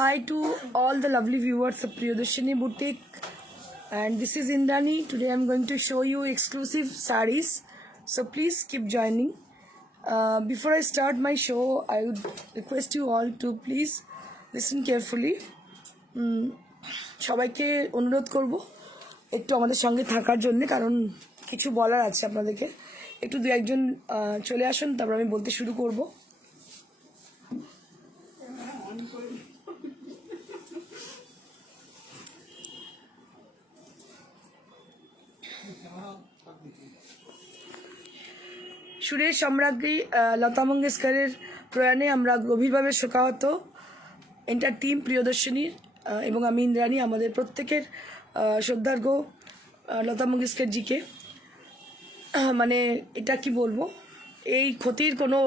Hi to all the lovely viewers of Priyadarshini Boutique, and this is Indrani. Today I'm going to show you exclusive sarees, so please keep joining. Before I start my show, I would request you all to please listen carefully. সবাইকে অনুরোধ করব একটু আমাদের সঙ্গে থাকার জন্য, কারণ কিছু বলার আছে আপনাদেরকে। একটু দু একজন চলে আসুন, তারপর আমি বলতে শুরু করব। সুরের সম্রাজ্ঞী লতা মঙ্গেশকরের প্রয়াণে আমরা গভীরভাবে শোকাহত। এন্টার টিম প্রিয়দর্শিনীর এবং আমি ইন্দ্রাণী, আমাদের প্রত্যেকের শ্রদ্ধার্ঘ লতা মঙ্গেশকরজিকে। মানে এটা কি বলবো, এই ক্ষতির কোনো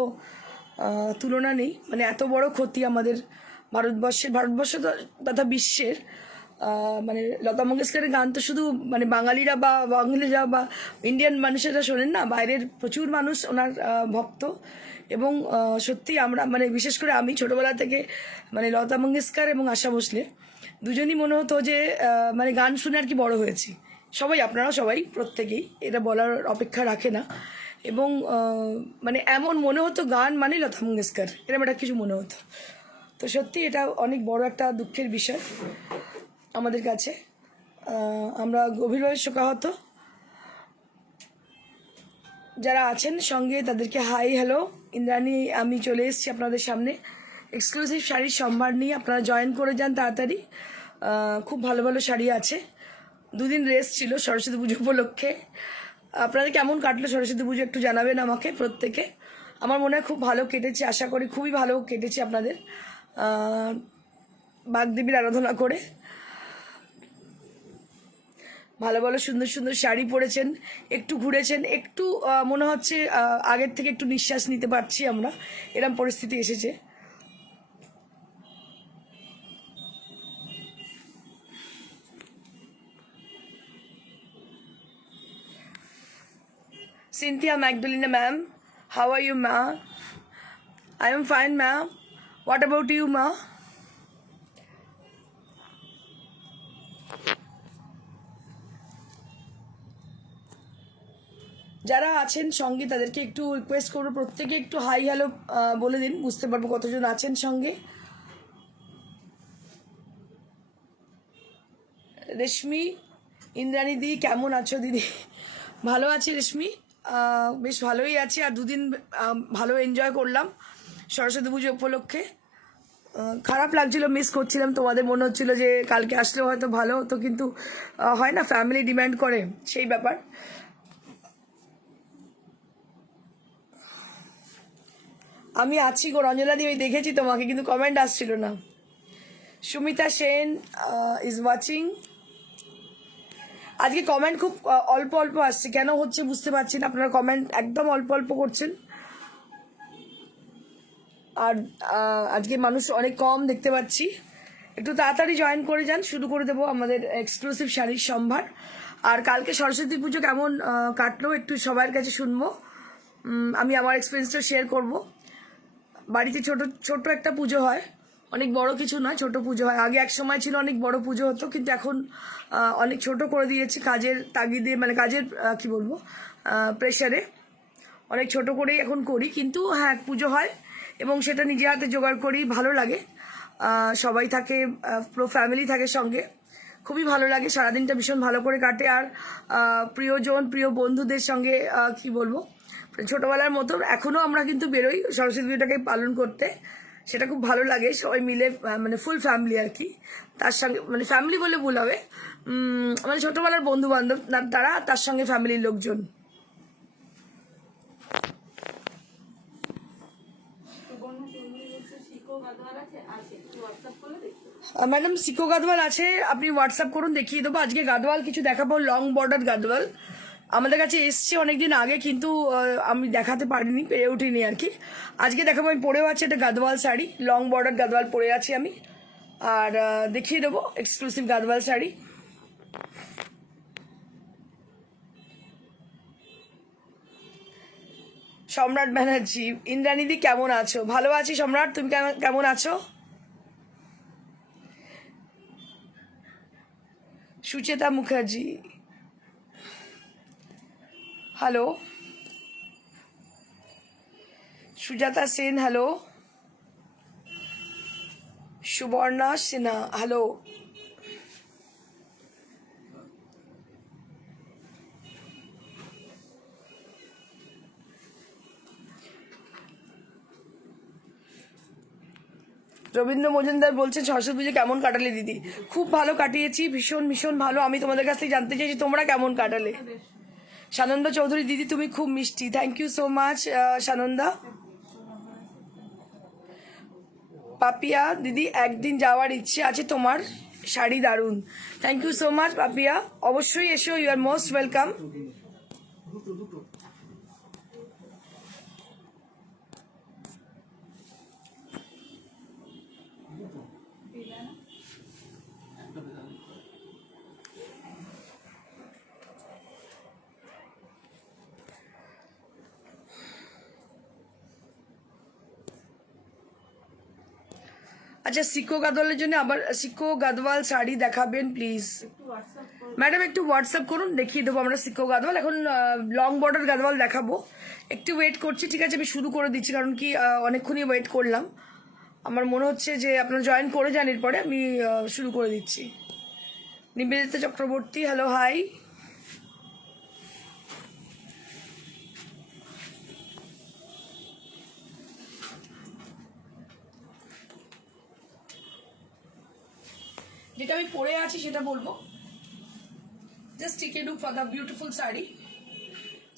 তুলনা নেই। মানে এত বড় ক্ষতি আমাদের ভারতবর্ষ তথা বিশ্বের। মানে লতা মঙ্গেশকরের গান তো শুধু মানে বাঙালিরা বা ইন্ডিয়ান মানুষেরা শোনেন না, বাইরের প্রচুর মানুষ ওনার ভক্ত। এবং সত্যি আমরা মানে বিশেষ করে আমি ছোটোবেলা থেকে মানে লতা মঙ্গেশকর এবং আশা ভোসলে দুজনই মনে হতো যে মানে গান শুনে আর কি বড় হয়েছি। সবাই, আপনারা সবাই প্রত্যেকেই, এটা বলার অপেক্ষা রাখে না। এবং মানে এমন মনে হতো গান মানে লতা মঙ্গেশকর, এরকম একটা কিছু মনে হতো। তো সত্যি এটা অনেক বড় একটা দুঃখের বিষয় আমাদের কাছে। আমরা গভীরভাবে শোকাহত। যারা আছেন সঙ্গে তাদেরকে হাই হ্যালো। ইন্দ্রাণী আমি চলে এসেছি আপনাদের সামনে এক্সক্লুসিভ শাড়ির সম্ভার নিয়ে। আপনারা জয়েন করে যান তাড়াতাড়ি। খুব ভালো ভালো শাড়ি আছে। দুদিন রেস্ট ছিল সরস্বতী পুজো উপলক্ষে। আপনাদের কেমন কাটলো সরস্বতী পুজো একটু জানাবেন আমাকে প্রত্যেকে। আমার মনে হয় খুব ভালো কেটেছে, আশা করি খুবই ভালো কেটেছে আপনাদের বাগদেবীর আরাধনা করে। ভালো ভালো সুন্দর সুন্দর শাড়ি পরেছেন, একটু ঘুরেছেন, একটু মনে হচ্ছে আগের থেকে একটু নিঃশ্বাস নিতে পারছি আমরা, এরকম পরিস্থিতি এসেছে। Cynthia Magdalena ma'am, how are you ma? I am fine ma'am. What about you ma? যারা আছেন সঙ্গে তাদেরকে একটু রিকোয়েস্ট করবো প্রত্যেকে একটু হাই হ্যালো বলে দিন, বুঝতে পারবো কতজন আছেন সঙ্গে। রেশমি, ইন্দ্রাণী দি কেমন আছো দিদি? ভালো আছি রেশমি, বেশ ভালোই আছি। আর দুদিন ভালো এনজয় করলাম সরস্বতী পুজো উপলক্ষে। খারাপ লাগছিল, মিস করছিলাম তোমাদের, মনে হচ্ছিল যে কালকে আসলেও হয়তো ভালো হতো, কিন্তু হয় না, ফ্যামিলি ডিম্যান্ড করে সেই ব্যাপার। আমি আছি গো রঞ্জনা দি, ওই দেখেছি তোমাকে, কিন্তু কমেন্ট আসছিল না। Sumita Sen is watching. আজকে কমেন্ট খুব অল্প অল্প আসছে, কেন হচ্ছে বুঝতে পারছি না। আপনারা কমেন্ট একদম অল্প অল্প করছেন, আর আজকে মানুষ অনেক কম দেখতে পাচ্ছি। একটু তাড়াতাড়ি জয়েন করে যান, শুরু করে দেবো আমাদের এক্সক্লুসিভ শাড়ির সম্ভার। আর কালকে সরস্বতী পুজো কেমন কাটলো একটু সবার কাছে শুনবো। আমি আমার এক্সপিরিয়েন্সটা শেয়ার করব। বাড়িতে ছোট একটা পুজো হয়, অনেক বড় কিছু নয়, ছোট পুজো হয়। আগে এক সময় ছিল অনেক বড় পুজো হতো, কিন্তু এখন অনেক ছোট করে দিয়েছি কাজের তাগিদে, মানে কাজের কি বলবো প্রেশারে অনেক ছোট করেই এখন করি। কিন্তু হ্যাঁ, পুজো হয় এবং সেটা নিজে হাতে জোগাড় করি, ভালো লাগে। সবাই থাকে, পুরো ফ্যামিলি থাকে সঙ্গে, খুবই ভালো লাগে। সারাদিনটা ভীষণ ভালো করে কাটে। আর প্রিয়জন প্রিয় বন্ধুদের সঙ্গে কি বলবো, ছোটোবেলার মতো এখনও আমরা কিন্তু বেরোই সরস্বতী পুজোটাকে পালন করতে। সেটা খুব ভালো লাগে, সবাই মিলে, মানে ফুল ফ্যামিলি আর কি। তার সঙ্গে মানে ফ্যামিলি বলে ভুল হবে, মানে ছোটোবেলার বন্ধু বান্ধব তারা, তার সঙ্গে ফ্যামিলির লোকজন। ম্যাডাম সিকো গাদওয়াল আছে, আপনি হোয়াটসঅ্যাপ করুন, দেখিয়ে দেবো। আজকে গাদওয়াল কিছু দেখাবো, লং বর্ডার গাদওয়াল আমাদের কাছে এসছে অনেকদিন আগে, কিন্তু আমি দেখাতে পারিনি, পেরে উঠিনি আর কি। আজকে দেখাবো, আমি পরেও আছি একটা গাদওয়াল শাড়ি, লং বর্ডার গাদওয়াল পরে আছি আমি, আর দেখিয়ে দেবো এক্সক্লুসিভ গাদওয়াল শাড়ি। সম্রাট ব্যানার্জি, ইন্দ্রাণীদি কেমন আছো? ভালো আছি সম্রাট, তুমি কেমন আছো? Sucheta Mukherjee, hello. Sujata Sen, hello. Subarna Sinha, hello. Rabindra Majumdar বলছেন সরস্বতী পুজো কেমন কাটালে দিদি? খুব ভালো কাটিয়েছি, ভীষণ ভীষণ ভালো। আমি তোমাদের কাছ থেকে জানতে চাইছি তোমরা কেমন কাটালে। সানন্দা চৌধুরী, দিদি তুমি খুব মিষ্টি। Thank you so much Sananda. Papiya দিদি, একদিন যাওয়ার ইচ্ছে আছে তোমার, শাড়ি দারুণ। Thank you so much Papiya, অবশ্যই এসো, ইউ আর মোস্ট ওয়েলকাম। আচ্ছা, সিকো গাদওয়ালের জন্য আবার সিকো গাদওয়াল শাড়ি দেখাবেন প্লিজ। ম্যাডাম একটু হোয়াটসঅ্যাপ করুন, দেখিয়ে দেবো আমরা সিকো গাদওয়াল। এখন লং বর্ডার গাদওয়াল দেখাবো, একটু ওয়েট করছি। ঠিক আছে, আমি শুরু করে দিচ্ছি, কারণ কি অনেকক্ষণই ওয়েট করলাম। আমার মনে হচ্ছে যে আপনারা জয়েন করে যান, এরপরে আমি শুরু করে দিচ্ছি। Nivedita Chakraborty, hello, hi. যেটা আমি পরে আছি সেটা বলবো। Just take a look for the beautiful sari.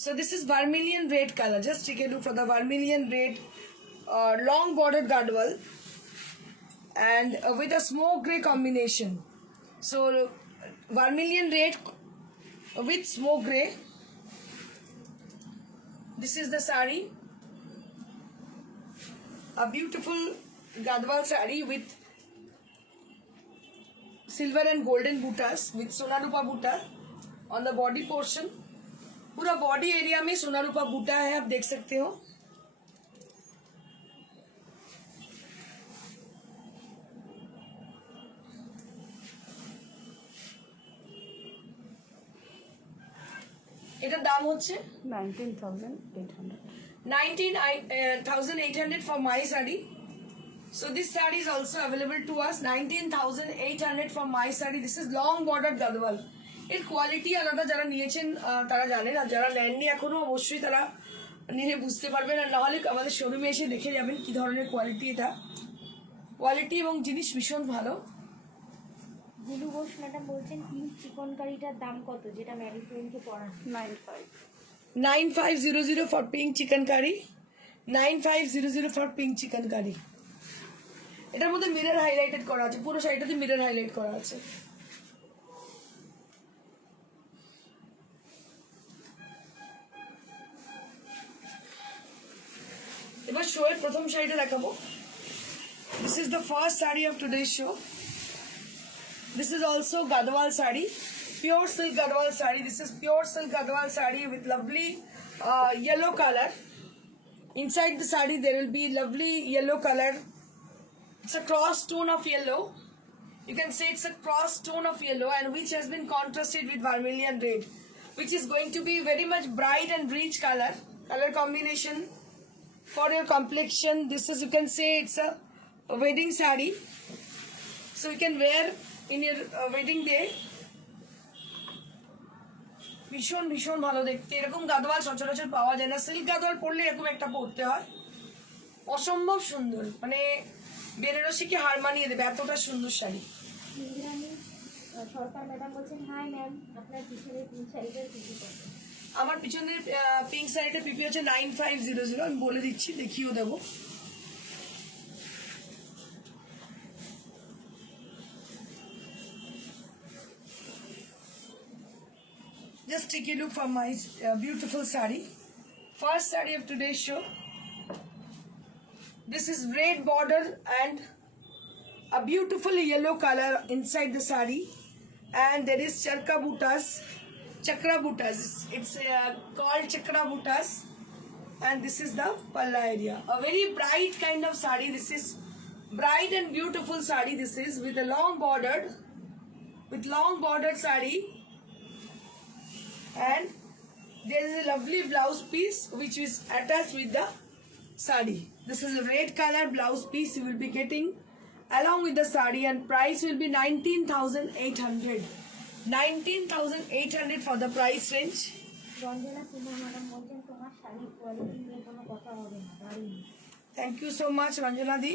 So this is vermilion red color. Just take a look for the vermilion red long bordered gadwal and with a smoke gray combination. So vermilion red with smoke gray. This is the sari. A beautiful gadwal sari with silver and golden buttas with sonarupa butta on the body portion. पूरा body area में सोनारूपा बूटा है, आप देख सकते हो। এটার দাম হচ্ছে 19,800 for my sari. So this sari is also available to us, 19,800 for my sari. This is long bordered gadwal. এর কোয়ালিটি আলাদা, যারা নিয়েছেন তারা জানেন, আর যারা নেননি এখনো অবশ্যই তারা নিয়ে বুঝতে পারবেন, আর নাহলে আমাদের শোরুমে এসে দেখে যাবেন কি ধরনের কোয়ালিটি। এটা কোয়ালিটি এবং জিনিস ভীষণ ভালো। গুলু ঘোষ ম্যাডাম বলছেন পিঙ্ক চিকনকারিটার দাম কত, যেটা ম্যারিফ্রেন্ডকে পড়ান? 9500 for pink chicken curry, 9500 for pink chicken curry. এটার মধ্যে মিরর হাইলাইটেড করা আছে, পুরো শাড়িটাতে মিরর হাইলাইট করা আছে। এবার শো এর প্রথম শাড়িটা দেখাবো। This is the first sari of today's show. This is also Gadwal sari, pure silk Gadwal sari. This is pure silk Gadwal sari with lovely yellow color. Inside the saree there will be lovely yellow color. It's a cross tone of yellow. You can say it's a cross tone of yellow, and which has been contrasted with vermilion red, which is going to be very much bright and rich color combination for your complexion. This is, you can say it's a wedding saree, so you can wear in your wedding day. ভীষণ ভীষণ ভালো দেখতে। এরকম গাদওয়াল সচরাচর পাওয়া যায় না, silk Gadwal পরলে এরকম একটা পরতে হয়, অসম্ভব সুন্দর, মানে বেনারসিকে হার মানিয়ে দেবে, এতটা সুন্দর শাড়ি। সরকার ম্যাডাম বলছেন হাই ম্যাম, আপনার পিছনের পিঙ্ক শাড়িটার পিপি কত? আমার পিছনের পিঙ্ক শাড়িটা পিপি হচ্ছে 9500। আমি বলে দিচ্ছি, দেখিয়েও দেবো। Just take a look for my beautiful sari. First sari of today's show. This is red border and a beautiful yellow color inside the sari, and there is chakra buttas. It's called chakra buttas, and this is the palla area. A very bright kind of sari. This is bright and beautiful sari. This is with a long border with long bordered sari, and there is a lovely blouse piece which is attached with the sari. This is a red color blouse piece you will be getting along with the sari, and price will be 19,800. 19,800 for the price range. Ranjana Sinha madam বলছেন তোমার শাড়ির quality নিয়ে কোনো কথা হবে না, দারুণ। Thank you so much, Ranjana Di.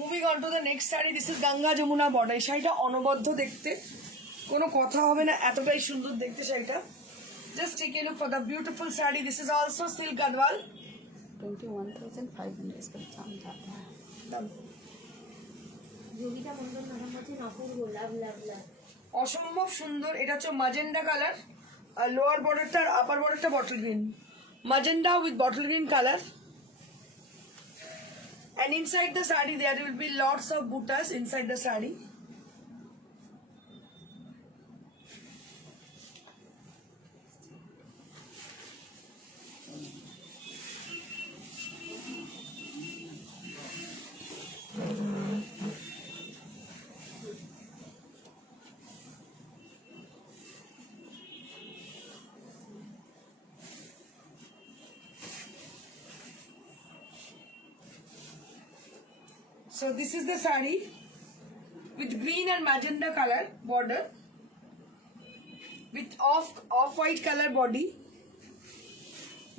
Moving on to the next saree, this is Ganga Jamuna border. এই শাড়িটা অনবদ্য দেখতে, কোনো কথা হবে না, এতটাই সুন্দর দেখতে শাড়িটা। Just take a look for the beautiful saree. This is also silk gadwal. 21,500 इसका दाम जाता है। যোগিতা মন্ডল ম্যাডাম বলছেন অপূর্ব, লাভ লাভ লাভ। অসম্ভব সুন্দর। এটা হচ্ছে ম্যাজেন্ডা কালার, আর লোয়ার বর্ডারটা আর আপার বর্ডারটা bottle green. Magenta with bottle green colour, and inside the saree there will be lots of buttas inside the saree. So this is the saree with green and magenta color border, with off-white color body.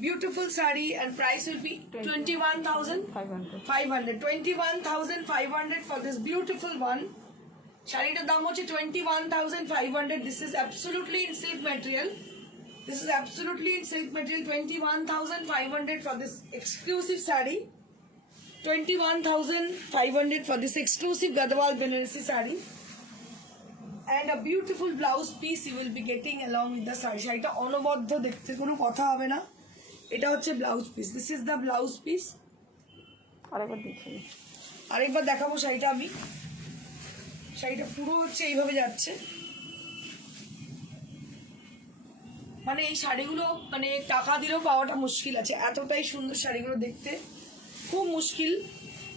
Beautiful saree, and price will be 21,500. 500 21,500 for this beautiful one. শাড়িটার দাম হচ্ছে 21,500. This is absolutely in silk material. This is absolutely in silk material. 21,500 for this exclusive saree. 21,500 for this exclusive Gadwal Banarasi saree, and a beautiful blouse piece you will be getting along with the saree. শাড়িটা অনবদ্য দেখতে, কোনো কথা হবে না। এটা হচ্ছে blouse piece. This is the blouse piece. আরেকবার দেখিয়ে আরেকবার দেখাবো শাড়িটা আমি। শাড়িটা পুরো হচ্ছে এইভাবে যাচ্ছে, মানে এই শাড়িগুলো মানে টাকা দিলেও পাওয়াটা মুশকিল আছে, এতটাই সুন্দর শাড়িগুলো দেখতে, খুব মুশকিল,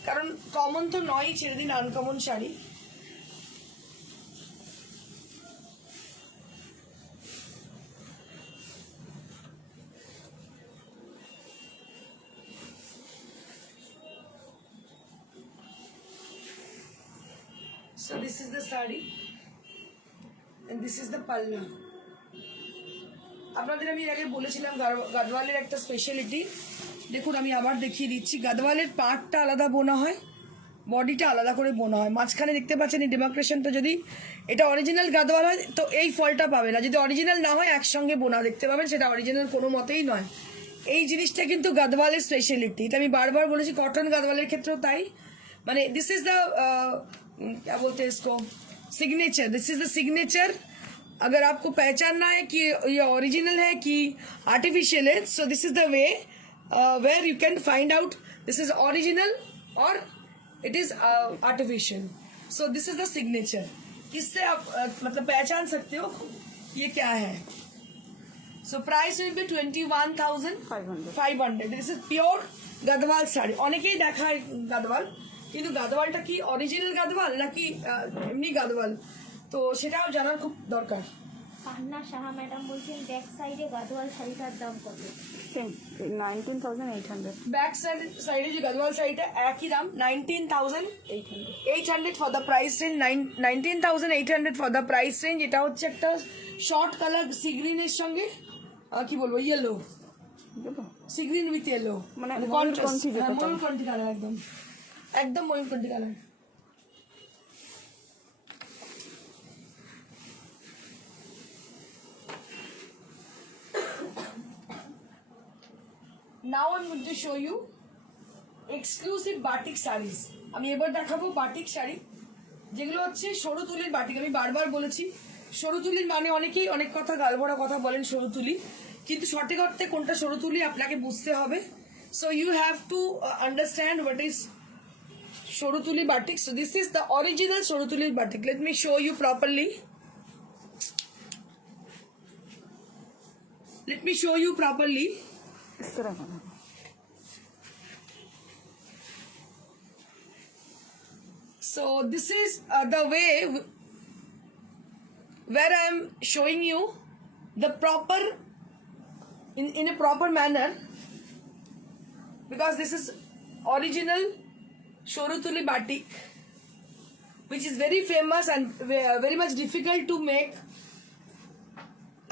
কারণ কমন তো নয়, ছেড়ে দিন uncommon sari. So this is the saree and this is the palla. আপনাদের আমি এর আগে বলেছিলাম গাদওয়ালের একটা স্পেশালিটি। দেখুন আমি আবার দেখিয়ে দিচ্ছি, গাদওয়ালের পার্টটা আলাদা বোনা হয়, বডিটা আলাদা করে বোনা হয়। মাঝখানে দেখতে পাচ্ছেন এই ডেমার্কেশনটা, যদি এটা অরিজিনাল গাদওয়াল হয় তো এই ফলটা পাবে না, যদি অরিজিনাল না হয় একসঙ্গে বোনা দেখতে পাবেন, সেটা অরিজিনাল কোনো মতেই নয়। এই জিনিসটা কিন্তু গাদওয়ালের স্পেশালিটি, এটা আমি বারবার বলেছি, কটন গাদওয়ালের ক্ষেত্রেও তাই। মানে দিস ইজ দ্য क्या बोलते हैं इसको, signature. This is the signature. अगर आपको पहचानना है कि ये ओरिजिनल है कि आर्टिफिशियल है, so this is the way where you can find out this is original और it is artificial. So this is the signature. इससे आप मतलब पहचान सकते हो ये क्या है। So price will be 21,500। This is pure Gadwal sari. অনেকেই দেখায় গাদওয়াল, কিন্তু গাদওয়ালটা কি অরিজিনাল গাদওয়াল নাকি এমনি গাদওয়াল, তো সেটাও জানার খুব দরকার। পান্না সাহা ম্যাডাম বলছেন ব্যাক সাইডে গাদওয়াল শাড়িটার দাম কত? সেম 19,800 ব্যাক সাইডে যে গাদওয়াল শাড়িটা একই দাম 19,800 for the price range. 19,800 for the price range. এটা হচ্ছে একটা শর্ট কালার সি গ্রিনের সঙ্গে কি বলবো, yellow, sea green with yellow, মানে কন্ট্রাস্ট, ময়ূরকণ্ঠী যেটা। ময়ূরকণ্ঠী কালার, একদম একদম ময়ূরকণ্ঠী colour. Now I'm going to show you exclusive batik sarees. আমি এবার দেখাবো বাটিক শাড়ি, যেগুলো হচ্ছে সরু তুলির বাটিক। আমি বারবার বলেছি সরু তুলির মানে অনেকেই অনেক কথা গালভরা কথা বলেন সরু তুলি, কিন্তু সঠিক অর্থে কোনটা সরু তুলি আপনাকে বুঝতে হবে। So you have to understand what is সরু তুলি batik. So this is the original সরু তুলির batik. Let me show you properly. Let me show you properly. इस तरह का So this is the way where I am showing you the proper in a proper manner, because this is original Shorutuli batik, which is very famous and very much difficult to make.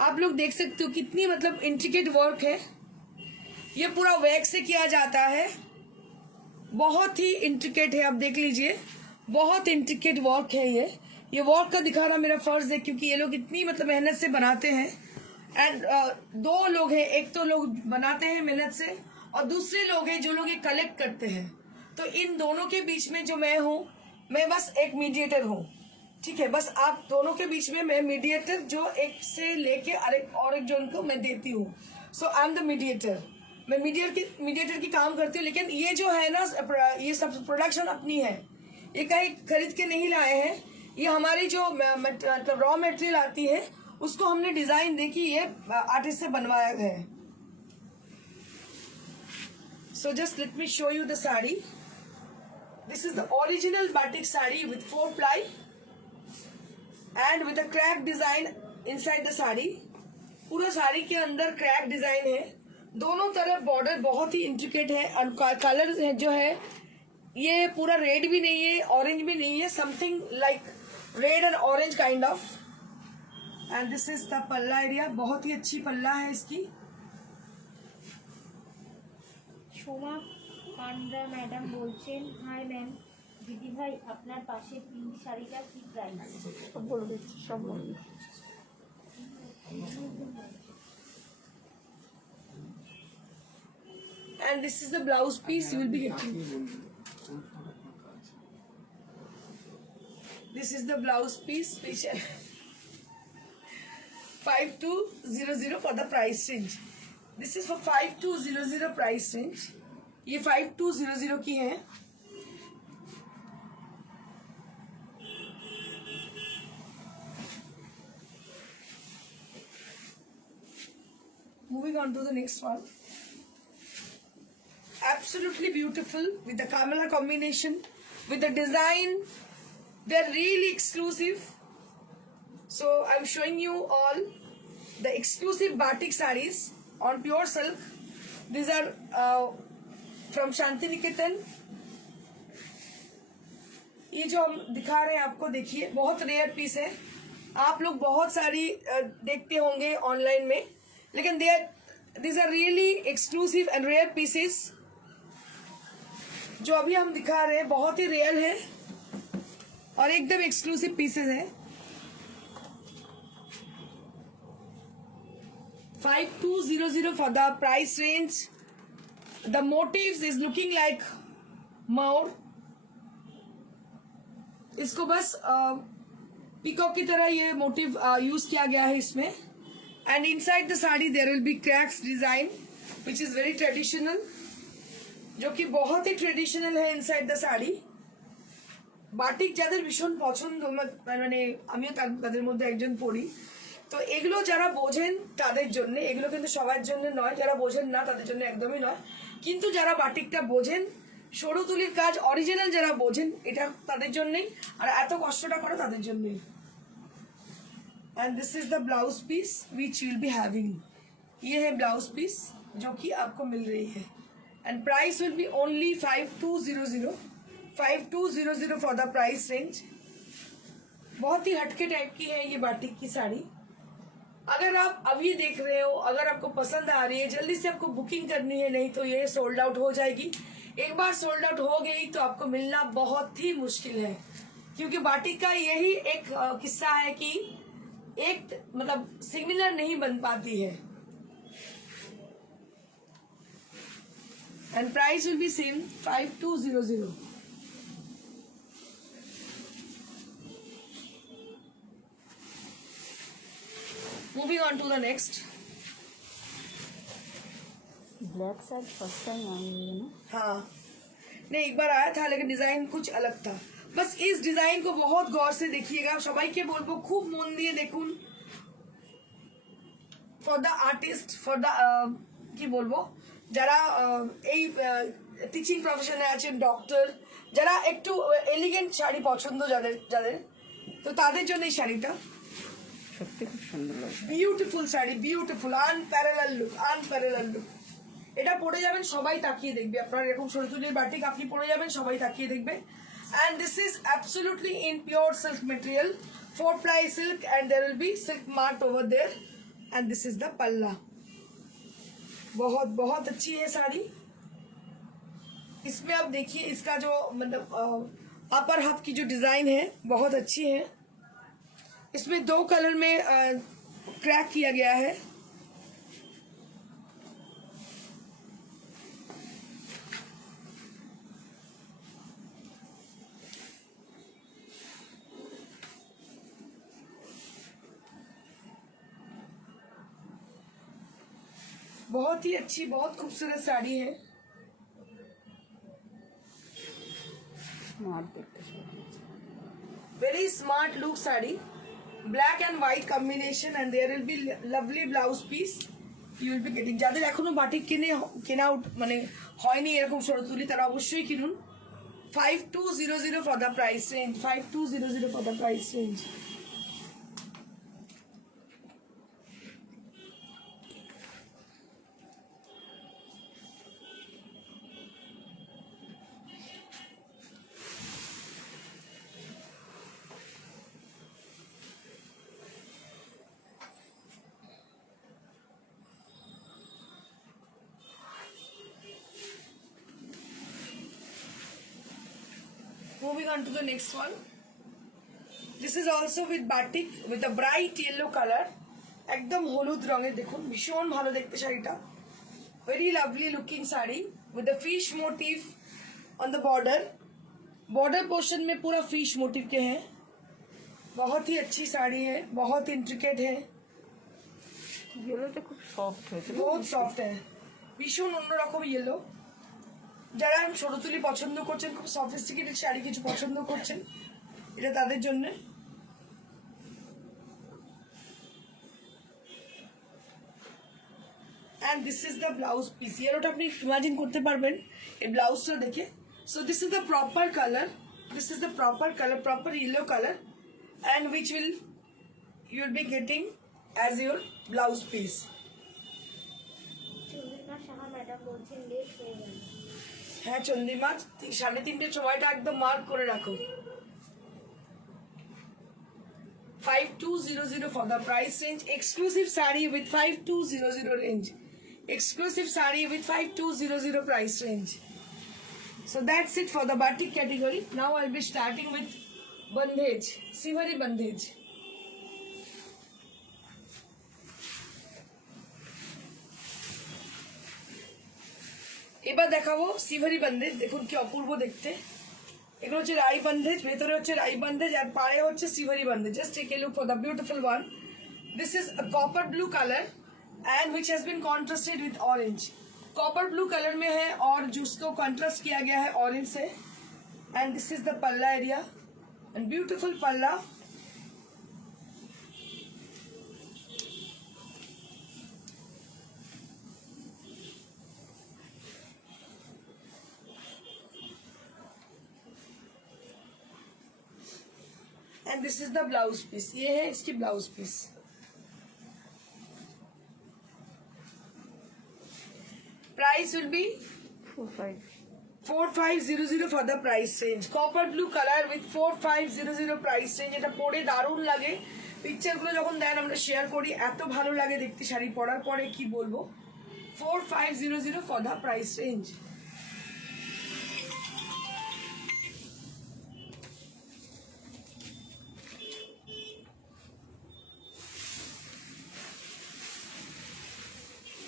आप लोग देख सकते हो कितनी मतलब intricate work है. ये पूरा वैक्स से किया जाता है, बहुत ही इंट्रिकेट है. आप देख लीजिए, बहुत इंट्रिकेट वर्क है. ये वर्क का दिखाना मेरा फर्ज है, क्योंकि ये लोग इतनी मतलब मेहनत से बनाते हैं. एंड दो लोग हैं, एक तो लोग बनाते हैं मेहनत से, और दूसरे लोग हैं जो लोग ये कलेक्ट करते हैं. तो इन दोनों के बीच में जो मैं हूँ, मैं बस एक मीडिएटर हूँ. ठीक है, बस आप दोनों के बीच में मैं मीडिएटर, जो एक से लेके और एक जन को मैं देती हूँ. सो आई एम द मीडिएटर. मैं मीडिएटर की काम करती हूँ. लेकिन ये जो है ना, ये सब प्रोडक्शन अपनी है, ये कहीं खरीद के नहीं लाए हैं. ये हमारी जो रॉ मटेरियल आती है, उसको हमने डिजाइन देखी, ये आर्टिस्ट से बनवाया गया है. So just let me show you the sari. This is the original batik sari with 4 ply and with a crack design inside the sari. पूरा साड़ी के अंदर क्रैक डिजाइन है. दोनों तरफ बॉर्डर बहुत ही इंट्रिकेट है. और कलर जो है, ये पूरा रेड भी नहीं है, ऑरेंज भी नहीं है, something like red and orange kind of. And this is the palla area. बहुत ही अच्छी पल्ला है इसकी. সোমা পান্ডা ম্যাডাম বলছেন, হাই ম্যাম, দিদি ভাই আপনার পাশে পিঙ্ক শাড়িটা কি প্রাইস? सब बोल दिচ্ছি, सब बोल दिচ্ছি. And this is the blouse piece you will be getting. This is the blouse piece which 5200 for the price range. This is for 5200 price range. ये 5200 की है. Moving on to the next one. Absolutely beautiful with the camera combination, with the design. They're really exclusive. So I'm showing you all the exclusive batik sarees on pure silk. These are from Shantiniketan. ये जो हम दिखा रहे हैं आपको, देखिए बहुत rare piece है. आप लोग बहुत सारी देखते होंगे ऑनलाइन में, लेकिन these are really exclusive and rare pieces. जो अभी हम दिखा रहे हैं बहुत ही रेयर है और एकदम एक्सक्लूसिव पीसेस है. 5200 for the price range. The motifs is looking like more. इसको बस पीकॉक की तरह ये मोटिव यूज किया गया है इसमें. And inside the sari there will be cracks design which is very traditional, जो कि बहुत ही ट्रेडिशनल है इनसाइड द साड़ी. বাটিক যাদের ভীষণ পছন্দ, মানে আমিও তাদের মধ্যে একজন পড়ি, তো এগুলো যারা বোঝেন তাদের জন্য, এগুলো কিন্তু সবার জন্য নয়, যারা বোঝেন না তাদের জন্য একদমই নয়. কিন্তু যারা বাটিকটা বোঝেন, সরু তুলির কাজ অরিজিনাল যারা বোঝেন, এটা তাদের জন্যই, আর এত কষ্টটা করে তাদের জন্যই. And this is the blouse piece which you will be having. ये है ब्लाउज पीस जो कि आपको मिल रही है. And price will be only 5200 for the price range. बहुत ही हटके टाइप की है ये बाटिक की साड़ी. अगर आप अभी देख रहे हो, अगर आपको पसंद आ रही है, जल्दी से आपको बुकिंग करनी है, नहीं तो ये सोल्ड आउट हो जाएगी. एक बार सोल्ड आउट हो गई तो आपको मिलना बहुत ही मुश्किल है, क्योंकि बाटिक का यही एक किस्सा है कि एक मतलब सिमिलर नहीं बन पाती है. And price will be same 5200. Moving on to the next. Black side first time I है ना. हाँ, नहीं एक बार आया था, लेकिन डिजाइन कुछ अलग था. बस इस डिजाइन को बहुत गौर से देखिएगा. সবাইকে বলবো খুব মন দিয়ে দেখুন. For the artist, for the কি বলবো, যারা এই টিচিং প্রফেশনে আছেন, ডক্টর, যারা একটু এলিগেন্ট শাড়ি পছন্দ যাদের যাদের, তো তাদের জন্য এই শাড়িটা। সত্যি খুব সুন্দর লাগছে। Beautiful sari, beautiful, unparalleled look, unparalleled look. এটা পরে যাবেন সবাই তাকিয়ে দেখবে, আপনার এরকম সরতুলির বাটিক আপনি পরে যাবেন সবাই তাকিয়ে দেখবে। And this is absolutely in pure silk material, 4-ply silk, and there will be silk mat over there, and this is the palla। बहुत बहुत अच्छी है साड़ी। इसमें आप देखिए इसका जो मतलब अपर हाफ की जो डिजाइन है बहुत अच्छी है। इसमें 2 कलर में क्रैक किया गया है। बहुत ही अच्छी, बहुत खूबसूरत साड़ी है। স্মার্ট দেখতে সুন্দর। Very smart look sari, black and white combination, and there will be lovely blouse piece you will be getting। যাদের এখনো বাটিক কেনা মানে হয়নি এরকম সরতুলি, তারা অবশ্যই কিনুন। 5200 for the price range, 5200 for the price range। Moving on to the next one. This is also with batik with a bright yellow color, একদম হলুদ রঙের, দেখুন ভীষণ ভালো দেখতে শাড়িটা। Very lovely looking sari with a fish motif on the border। Border portion में पूरा फिश मोटिव के हैं। बहुत ही अच्छी साड़ी है, बहुत इंट्रिकेट है, ইয়েলোটা খুব সফট হয়েছে। बहुत সফট है, ভীষণ অন্যরকম ইয়েলো। যারা সরতুলি পছন্দ করছেন, খুব সফিস্টিকেটেড শাড়ি কিছু পছন্দ করছেন, এটা তাদের জন্য। and this is the blouse piece। ইয়েলোটা আপনি ইমাজিন করতে পারবেন এই ব্লাউজটা দেখে। so this is the proper color, this is the proper color, proper yellow color, and which will you will be getting as your blouse piece। Chandrima Saha madam বলছেন late হয়ে গেল। হ্যাঁ চন্দ্রিমা, 3:30 সময়টা একদম মার্ক করে রাখো। 5200 for the price range, exclusive saree with 5200 range, exclusive saree with 5200 price range। So that's it for the batik category। Now I'll be starting with bandhej, Sivari bandhej। এবার দেখাবো সিভারি বন্দেজ। দেখুন কি অপূর্ব দেখতে। এগুলো হচ্ছে রাই বন্দেজ, ভেতরে হচ্ছে রাই বন্দেজ, আর পাড়ে হচ্ছে সিভারি bandhej. Just take a look for the beautiful one. This is a copper blue colour and which has been contrasted with orange. Copper blue colour में है और जिसको कॉन्ट्रास्ट किया गया है ऑरेंज से। And this is the palla area and beautiful palla. And this is the blouse piece. ये है इसकी blouse piece. Price will be 4500 for the price range। Copper blue colour with 4500 price range. এটা পরে দারুণ লাগে। পিকচার গুলো যখন দেন আমরা শেয়ার করি, এত ভালো লাগে দেখতে শাড়ি পরার পরে, কি বলবো। 4500 for the price range।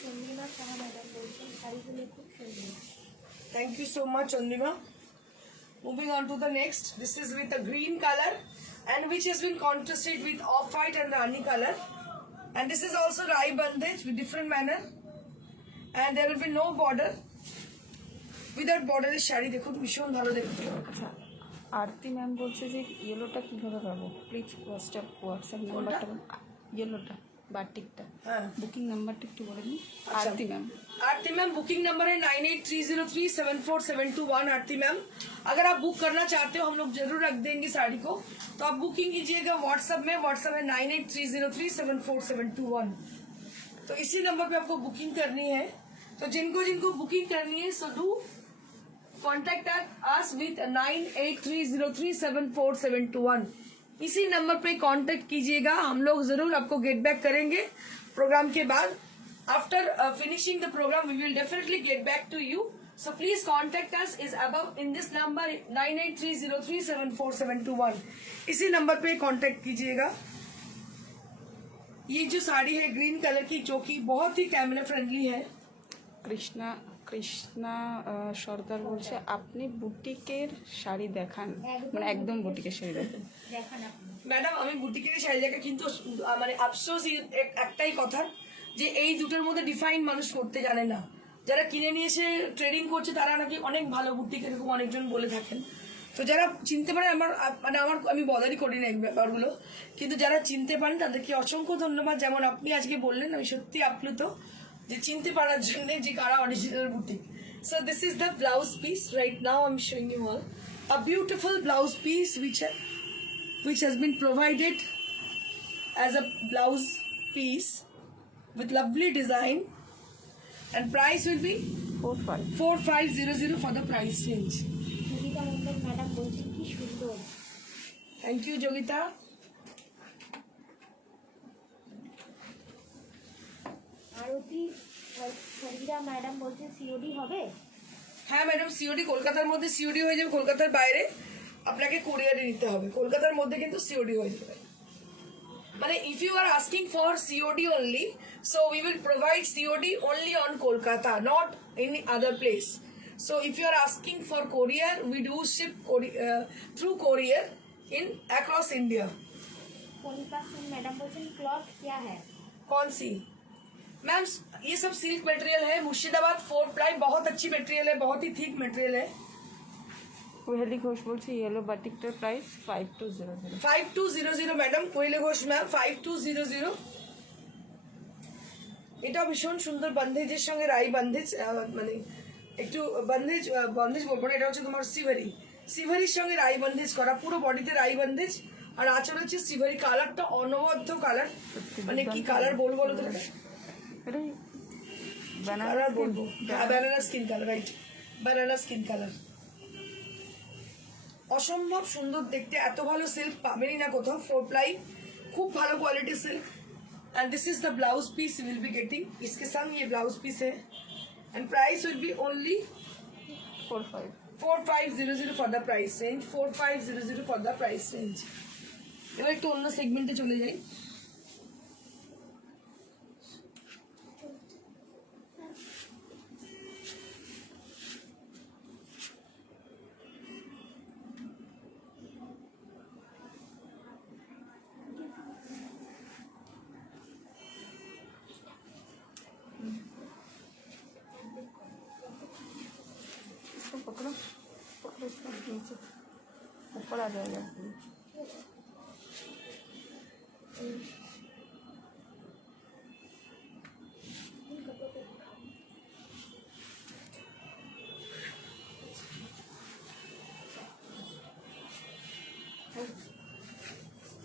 Chandrima Saha madam বলছেন শাড়িগুলো খুব সুন্দর। Thank you so much, Chandrima। Moving on to the next. This is with a green color and which has been contrasted with off-white and rani color. And this is also rai bandage with different manner. And there will be no border। Without border is sari দেখুন ভীষণ ভালো দেখতে। আচ্ছা, আরতি ma'am বলছে যে ইয়েলোটা কীভাবে পাবো, please WhatsApp নাম্বারটা। ইয়েলোটা বাটিকটা হ্যাঁ বুকিং নাম্বারটা একটু বলে দিন। अच्छा। আরতি ম্যাম। आरती मैम बुकिंग नंबर है 9830374721 आरती मैम। अगर आप बुक करना चाहते हो हम लोग जरूर रख देंगे साड़ी को, तो आप बुकिंग कीजिएगा व्हाट्सएप में। व्हाट्सएप है 9830374721। तो इसी नंबर पे आपको बुकिंग करनी है। तो जिनको जिनको बुकिंग करनी है so do contact us with 9830374721। इसी नंबर पे कांटेक्ट कीजिएगा, हम लोग जरूर आपको गेट बैक करेंगे प्रोग्राम के बाद। After finishing the programme we will definitely get back to you. So please contact us is above in this number 9830374721। इसी नंबर पे कांटेक्ट कीजिएगा। ये जो साड़ी है ग्रीन कलर की, जो कि बहुत ही कैमरा फ्रेंडली है। কৃষ্ণা কৃষ্ণা সর্দার বলছে আপনি বুটিকের শাড়ি দেখান, মানে একদম বুটিকের শাড়ি দেখান। দেখান আপনি। ম্যাডাম আমি বুটিকের শাড়ি দেখা, কিন্তু মানে আফসোস একটাই কথা যে এই দুটোর মধ্যে ডিফাইন মানুষ করতে জানে না। যারা কিনে নিয়ে এসে ট্রেডিং করছে তারা নাকি অনেক ভালো বুটিক, এরকম অনেকজন বলে থাকেন। তো যারা চিনতে পারে আমি বদারই করি না এই ব্যাপারগুলো, কিন্তু যারা চিনতে পারেন তাদেরকে অসংখ্য ধন্যবাদ। যেমন আপনি আজকে বললেন, আমি সত্যি আপ্লুত যে চিনতে পারার জন্য যে কারা original boutique. So this is the blouse piece. Right now I am showing you all a beautiful blouse piece which has been provided as a blouse piece with lovely design, and price will be 4500 for the price range. সুবিধা Mondal madam বলছেন কি সুন্দর। Thank you Jogita। Arati সরিরা madam বলছেন COD হবে। হ্যাঁ madam COD কলকাতার মধ্যে সিওডি হয়ে যাবে, কলকাতার বাইরে আপনাকে কোরিয়ারে নিতে হবে। কলকাতার মধ্যে কিন্তু সিওডি হয়ে যাবে। মানে if you are asking for COD only, so we will provide COD only on Kolkata, not any other place. So if you are asking for courier, we do ship through courier in across India. Kanika Singh madam बोलছেন cloth क्या है। कौन सी ma'am? ये सब silk material है, Murshidabad 4 ply, बहुत अच्छी material है, बहुत ही थिक मटेरियल है। কোহেলি ঘোষ বলছে ইয়েলো বাটিকটার price 5200। 5200 madam, Koeli Ghosh ma'am 5200। এটা ভীষণ সুন্দর বন্ধেজের সঙ্গে রাই বন্ধেজ, মানে একটু বন্ধেজ বলবো না, এটা হচ্ছে তোমার সিভারির সঙ্গে রাই বন্ধেজ করা, পুরো বডিতে রাই বন্ধেজ, আর আঁচল হচ্ছে সিভারি। কালারটা অনবদ্য কালার, মানে কি কালার বলবো বলো তো? এটা কালার বলবো, banana skin colour, right, banana skin colour. অসম্ভব সুন্দর দেখতে, এত ভালো সিল্ক পাবেনই না কোথাও। 4 प्लाई, खूब ভালো quality silk. And this is the blouse piece you will be getting. इसके संग ये ब्लाउज पीस है, and price will be only 4500 for the price range. 4500 for the price range. এবার একটু অন্য সেগমেন্টে চলে যাই। पकड़ो पकड़ो इसको नीचे ऊपर आ जाएगा।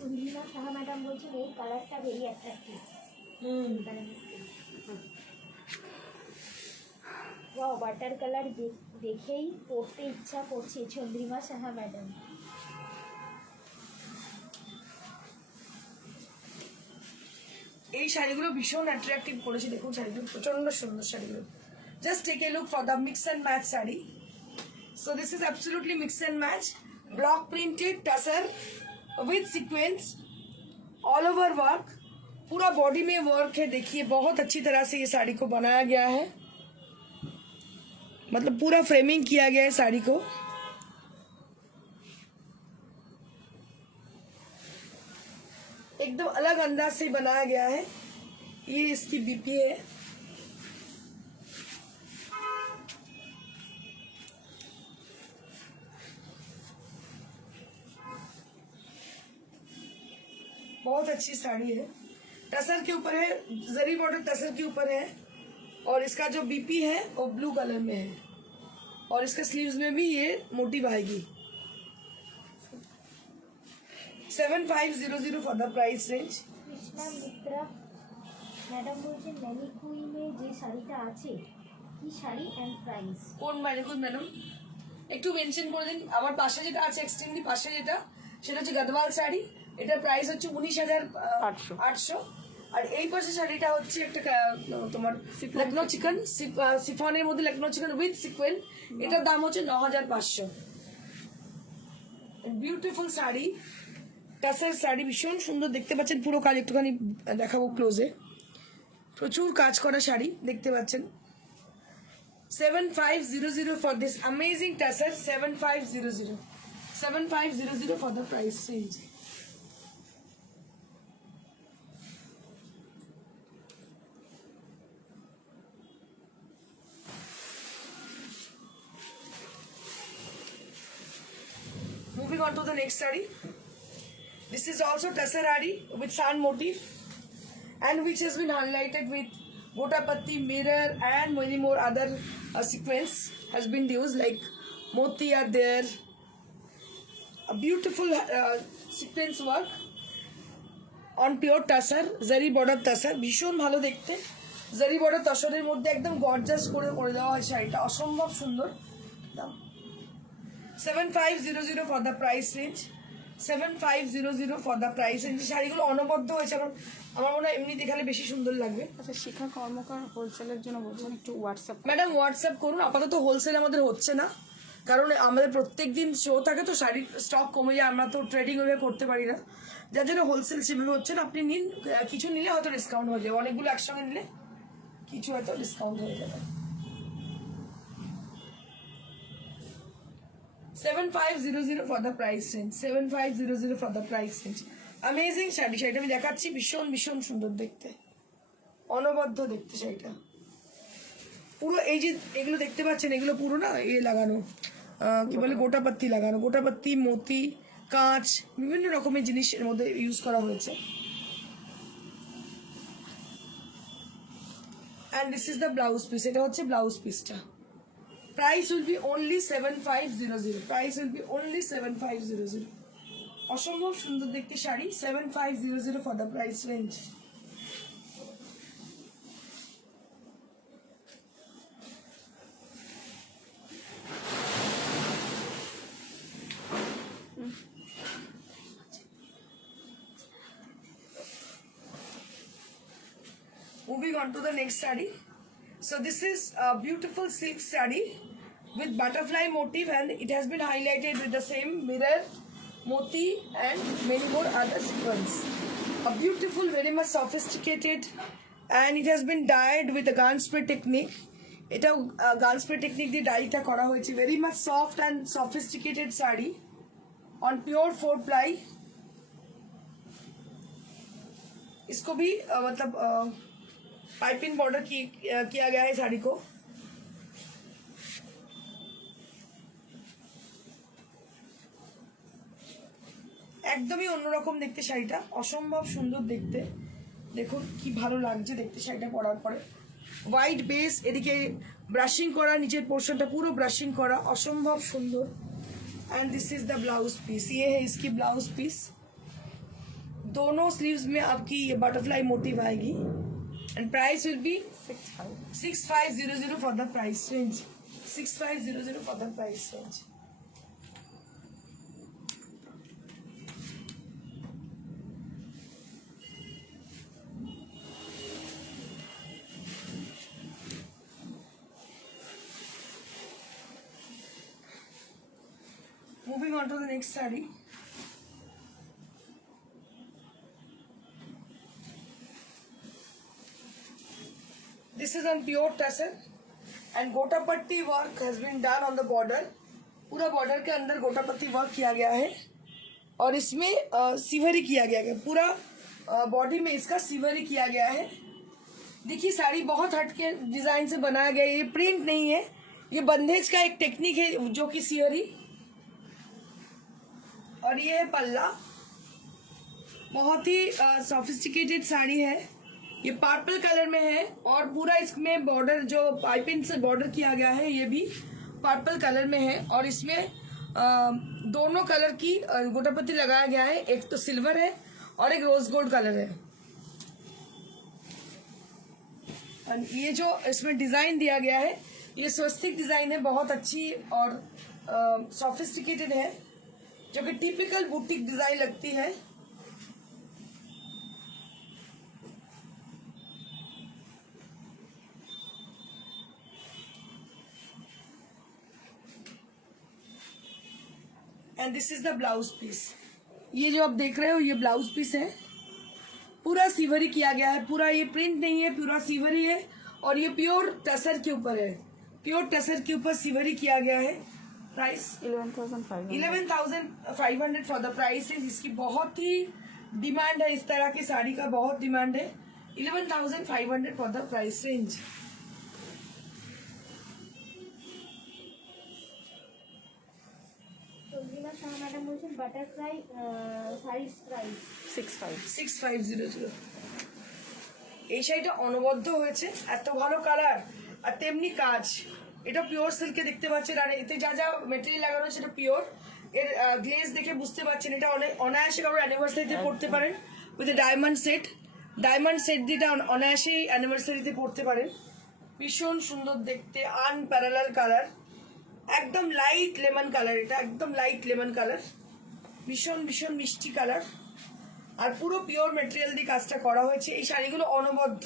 নীলিমা সাহা ম্যাডাম বলছেন এই কালারটা very attractive. Wow, butter colour দেখেই পরতে ইচ্ছা করছে। চন্দ্রিমা সাহা ম্যাডাম। এই শাড়িগুলো ভীষণ অ্যাট্রাক্টিভ করেছে, দেখুন শাড়িগুলো প্রচন্ড সুন্দর শাড়িগুলো। Just take a look for the mix and match sari. So this is absolutely mix and match, block printed tussar with sequence, all over work, पूरा बॉडी में वर्क है। देखिए बहुत अच्छी तरह से ये साड़ी को बनाया गया है, मतलब पूरा फ्रेमिंग किया गया है साड़ी को। एकदम अलग अंदाज से बनाया गया है। ये इसकी बीपी है। बहुत अच्छी साड़ी है। टसर के ऊपर है, जरी बॉर्डर टसर के ऊपर है, और इसका जो बीपी है वो ब्लू कलर में है, और इसके स्लीव्स में भी ये मोटिव आएगी। 7500 for the price range. Krishna Mitra madam বলছেন ম্যানিকুইনে যে শাড়িটা আছে কি শাড়ি অ্যান্ড প্রাইস। কোন ম্যানিকুইন ম্যাডাম একটু মেনশন করে দিন। আমার পাশে যেটা আছে এক্সট্রিমলি পাশে যেটা, সেটা হচ্ছে গদওয়াল শাড়ি, এটার প্রাইস হচ্ছে 19,800। আর এই পাশে শাড়িটা হচ্ছে একটা তোমার লখনৌ চিকেন সিফনের মধ্যে লখনৌ চিকেন উইথ সিকোয়েন, এটার দাম হচ্ছে 9,500। বিউটিফুল শাড়ি, টাসের শাড়ি, ভীষণ সুন্দর দেখতে পাচ্ছেন। পুরো কাজ একটুখানি দেখাবো ক্লোজে, প্রচুর কাজ করা শাড়ি দেখতে পাচ্ছেন। 7500 for this amazing tassel. 7500 for the price range. Moving on to the next saree. This is also Tassarari with sand motif, and which has been highlighted with Gotapatti, mirror, and many more other sequence has been used, like moti are there. A beautiful sequence work on pure tassar, zari border tassar, ভীষণ ভালো দেখতে। জারি border তাসরের মধ্যে একদম gorgeous করে দেওয়া হয় শাড়িটা, অসম্ভব সুন্দর। দাম 7500 for the price range। 7500 for the price range। শাড়িগুলো অনবদ্য হয়েছে, আমার মনে হয় এমনি দেখালে বেশি সুন্দর লাগবে। আচ্ছা, শিখা কর্মকার হোলসেলের জন্য বলছেন একটু হোয়াটসঅ্যাপ। ম্যাডাম হোয়াটসঅ্যাপ করুন, আপাতত হোলসেল আমাদের হচ্ছে না, কারণ আমাদের প্রত্যেক দিন শো থাকে তো শাড়ির স্টক কমে যায়, আমরা তো ট্রেডিং ওইভাবে করতে পারি না, যার জন্য হোলসেল সেভাবে হচ্ছে না। আপনি নিন, কিছু নিলে হয়তো ডিসকাউন্ট হয়ে যাবে, অনেকগুলো একসঙ্গে নিলে কিছু হয়তো ডিসকাউন্ট হয়ে যাবে। 7500 for the price range। 7500 for the price range। Amazing sari, শাড়িটা আমি দেখাচ্ছি, ভীষণ ভীষণ সুন্দর দেখতে, অনবদ্য দেখতে শাড়িটা। পুরো এই যে এগুলো দেখতে পাচ্ছেন, এগুলো পুরো না লাগানো, কি বলে, গোটাপাত্তি লাগানো, গোটাপাত্তি, মতি, কাঁচ, বিভিন্ন রকমের জিনিস এর মধ্যে ইউজ করা হয়েছে। and this is the blouse piece, এটা হচ্ছে ব্লাউজ পিসটা। price will be only 7500। price will be only 7500। অসম্ভব সুন্দর দেখতে sari, 7500 for the price range। Moving on to the next saree. So this is a beautiful silk saree with butterfly motif, and it has been highlighted with the same mirror, moti, and many more other sequins. A beautiful, very much sophisticated, and it has been dyed with a gun spray technique. এটা গান spray technique দিয়ে ডাইটা করা হয়েছে। Very much soft and sophisticated sari on pure 4 ply. इसको भी मतलब piping border किया गया है साड़ी को। একদমই অন্যরকম দেখতে শাড়িটা, অসম্ভব সুন্দর দেখতে। দেখুন কি ভালো লাগছে দেখতে শাড়িটা পরার পরে। হোয়াইট বেস, এদিকে ব্রাশিং করা, নিচের পোর্শনটা পুরো ব্রাশিং করা, অসম্ভব সুন্দর। And this is the blouse piece, ये है इसकी ब्लाउज पीस। दोनों स्लीव्स में आपकी ये बटरफ्लाई मोटिव आएगी। And price will B 6500 for the price range. 6500 for the price range. Moving on to the next saree. This is on pure tassel and gotapatti work has been done on the border। पूरा border के अंदर gota patti work किया गया है और इसमें सिवरी किया गया है। पूरा बॉडी में इसका सिवरी किया गया है। देखिए साड़ी बहुत हटके डिजाइन से बनाया गया है, ये प्रिंट नहीं है, ये बंधेज का एक टेक्निक है जो कि सिवरी। और ये है पल्ला, बहुत ही सोफिस्टिकेटेड साड़ी है। ये पर्पल कलर में है और पूरा इसमें बॉर्डर जो पाइपिंग से बॉर्डर किया गया है ये भी पर्पल कलर में है और इसमें दोनों कलर की गोटापत्ती लगाया गया है, एक तो सिल्वर है और एक रोज गोल्ड कलर है। और ये जो इसमें डिजाइन दिया गया है ये स्वस्तिक डिजाइन है, बहुत अच्छी और सोफिस्टिकेटेड है, जो कि टिपिकल बुटीक डिजाइन लगती है। And this is the blouse piece. ये जो आप देख रहे हो ये ब्लाउज पीस है, पूरा सीवरी किया गया है, पूरा ये प्रिंट नहीं है, पूरा सीवरी है और ये प्योर टसर के ऊपर है, प्योर टसर के ऊपर सीवरी किया गया है। प्राइस 11,500 फॉर द प्राइस है। इसकी बहुत ही डिमांड है, इस तरह की साड़ी का बहुत डिमांड है। 11,500 for the price range. Tanjima Shah madam বলছেন বাটারফ্লাই শাড়ির প্রাইস 6500। এই শাড়িটা অনবদ্য হয়েছে, এত ভালো কালার আর তেমনি কাজ। এটা পিওর সিল্কে দেখতে পাচ্ছেন আর এতে যা যা মেটেরিয়াল লাগানো সেটা পিওর। এর গ্লেজ দেখে বুঝতে পারছেন এটা অনেক অনায়াসে কারো অ্যানিভার্সারিতে পড়তে পারেন with diamond set. Diamond set দিয়ে অনায়াসেই অ্যানিভার্সারিতে পড়তে পারেন। ভীষণ সুন্দর দেখতে, আনপ্যারালাল কালার, একদম লাইট লেমন কালার, এটা একদম লাইট লেমন কালার, ভীষণ ভীষণ মিষ্টি কালার আর পুরো পিওর মেটেরিয়াল দিয়ে কাজটা করা হয়েছে। এই শাড়িগুলো অনবদ্য,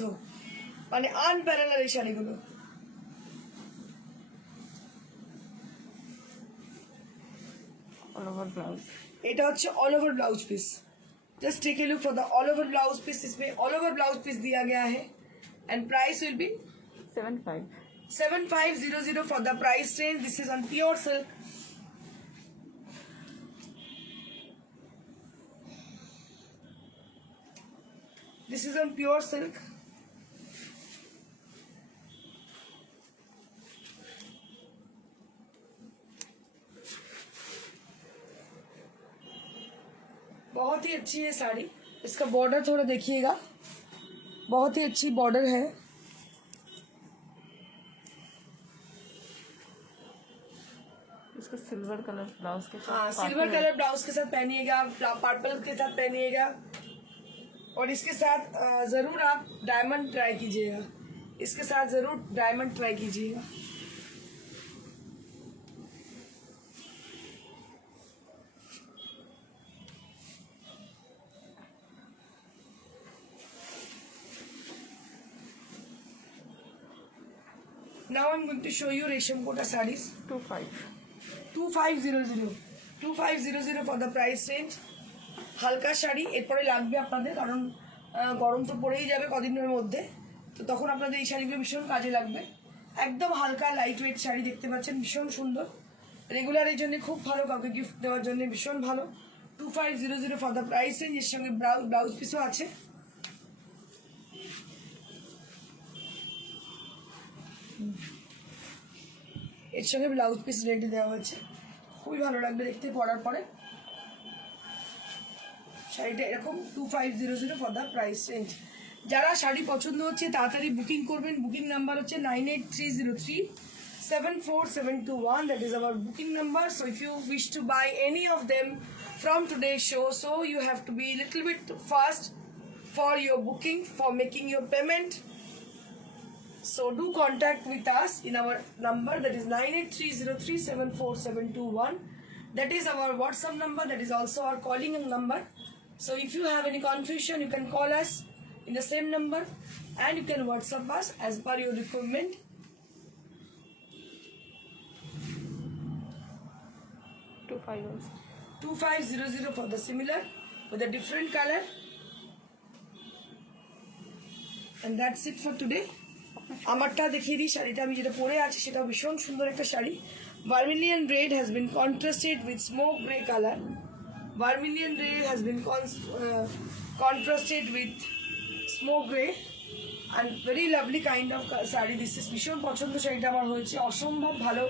মানে আনপ্যারালাল এই শাড়িগুলো। এটা হচ্ছে all over blouse piece. Just take a look for the all over blouse piece. इसमें ऑल ओवर ब्लाउज पीस दिया गया है and price will be 7500 for the price range. This is on pure silk. This is on pure silk. बहुत ही अच्छी है साड़ी। इसका border थोड़ा देखिएगा, बहुत ही अच्छी बॉर्डर है। इसका सिल्वर कलर ब्लाउज के साथ, हाँ सिल्वर कलर ब्लाउज के साथ पहनिएगा, पर्पल के साथ पहनिएगा और इसके साथ जरूर आप डायमंड ट्राई कीजिएगा, इसके साथ जरूर डायमंड ट्राई कीजिएगा। Now I'm going to show you Resham Kota sarees. 2500 for the price range. হালকা শাড়ি এরপরে লাগবে আপনাদের, কারণ গরম তো পড়েই যাবে কদিনের মধ্যে, তো তখন আপনাদের এই শাড়িগুলো ভীষণ কাজে লাগবে। একদম হালকা লাইট ওয়েট শাড়ি দেখতে পাচ্ছেন, ভীষণ সুন্দর, রেগুলার এই জন্য খুব ভালো, কাউকে গিফট দেওয়ার জন্য ভীষণ ভালো। 2500 ফর দ্য প্রাইস রেঞ্জ। এর সঙ্গে ব্লাউজ পিসও আছে। এর সঙ্গে ব্লাউজ পিস রেডি দেওয়া হয়েছে, খুবই ভালো লাগবে দেখতে পরার পরে। শাড়িটা এরকম 2500 ফর দ্য প্রাইস রেঞ্জ। যারা শাড়ি পছন্দ হচ্ছে তাড়াতাড়ি বুকিং করবেন। বুকিং নাম্বার হচ্ছে 9830374721। That is our booking number. So if you wish to buy any of them from today's show, so you have to be a little bit fast for your booking, for making your payment. So do contact with us in our number, that is 9830374721. That is our WhatsApp number, that is also our calling number. So if you have any confusion, you can call us in the same number and you can WhatsApp us as per your requirement. 2500 for the similar with a different color. And that's it for today. আমারটা দেখিয়ে দিই, শাড়িটা আমি যেটা পরে আছি সেটা ভীষণ সুন্দর একটা শাড়ি। Vermilion red has been contrasted with smoke grey colour. Vermilion red has been contrasted with smoke grey and very lovely kind of sari. This is ভীষণ পছন্দ শাড়িটা আমার হয়েছে, অসম্ভব ভালো,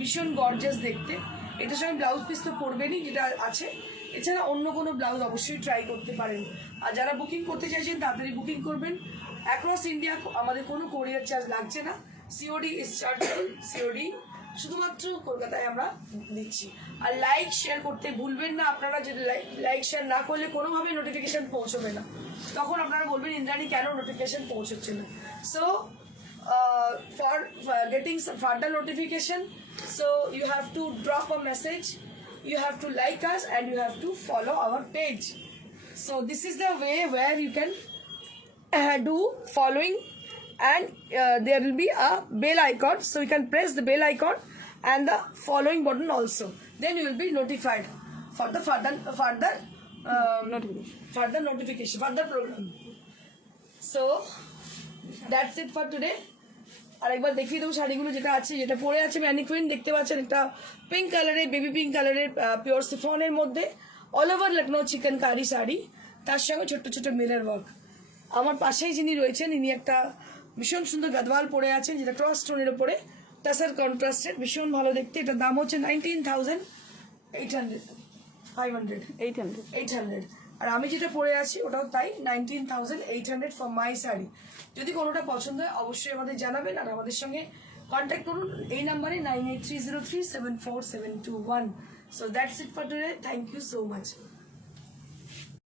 ভীষণ গর্জাস দেখতে। এটার সঙ্গে ব্লাউজ পিস তো পরবেনই যেটা আছে, এছাড়া অন্য কোনো ব্লাউজ অবশ্যই ট্রাই করতে পারেন। আর যারা বুকিং করতে চাইছেন তাড়াতাড়ি বুকিং করবেন। অ্যাক্রস ইন্ডিয়া আমাদের কোনো কোরিয়ার চার্জ লাগছে না, সিওডি ইজ চার্জেবল, সিওডি শুধুমাত্র কলকাতায় আমরা দিচ্ছি। আর লাইক শেয়ার করতে ভুলবেন না আপনারা, যদি লাইক শেয়ার না করলে কোনোভাবে নোটিফিকেশন পৌঁছবে না, তখন আপনারা বলবেন ইন্দ্রাণী কেন নোটিফিকেশন পৌঁছচ্ছে না। So for getting some further notification, so you have to drop a message, you have to like us, and you have to follow our page. So this is the way where you can do following, and there will be a bell icon, so you can press the bell icon and the following button also, then you will be notified for the further notification, further program. So that's it for today. আর একবার দেখিয়ে দেবো শাড়িগুলো যেটা আছে, যেটা পরে আছে mannequin দেখতে পাচ্ছেন, একটা পিঙ্ক কালারের, বেবি পিঙ্ক কালারের পিওর সিফনের মধ্যে all over Lucknow chicken curry sari, তার সঙ্গে ছোট্ট ছোট্ট মিরর ওয়ার্ক। আমার পাশেই যিনি রয়েছেন ইনি একটা ভীষণ সুন্দর গাদওয়াল পরে আছেন, যেটা ক্রস স্টোনের ওপরে টাসার কন্ট্রাস্টেড, ভীষণ ভালো দেখতে। এটার দাম হচ্ছে 19,800 আর আমি যেটা পরে আছি ওটাও তাই 19,800 ফর মাই শাড়ি। যদি কোনোটা পছন্দ হয় অবশ্যই আমাদের জানাবেন, আর আমাদের সঙ্গে কন্ট্যাক্ট করুন এই নাম্বারে 9830374721। So that's it for today, thank you so much.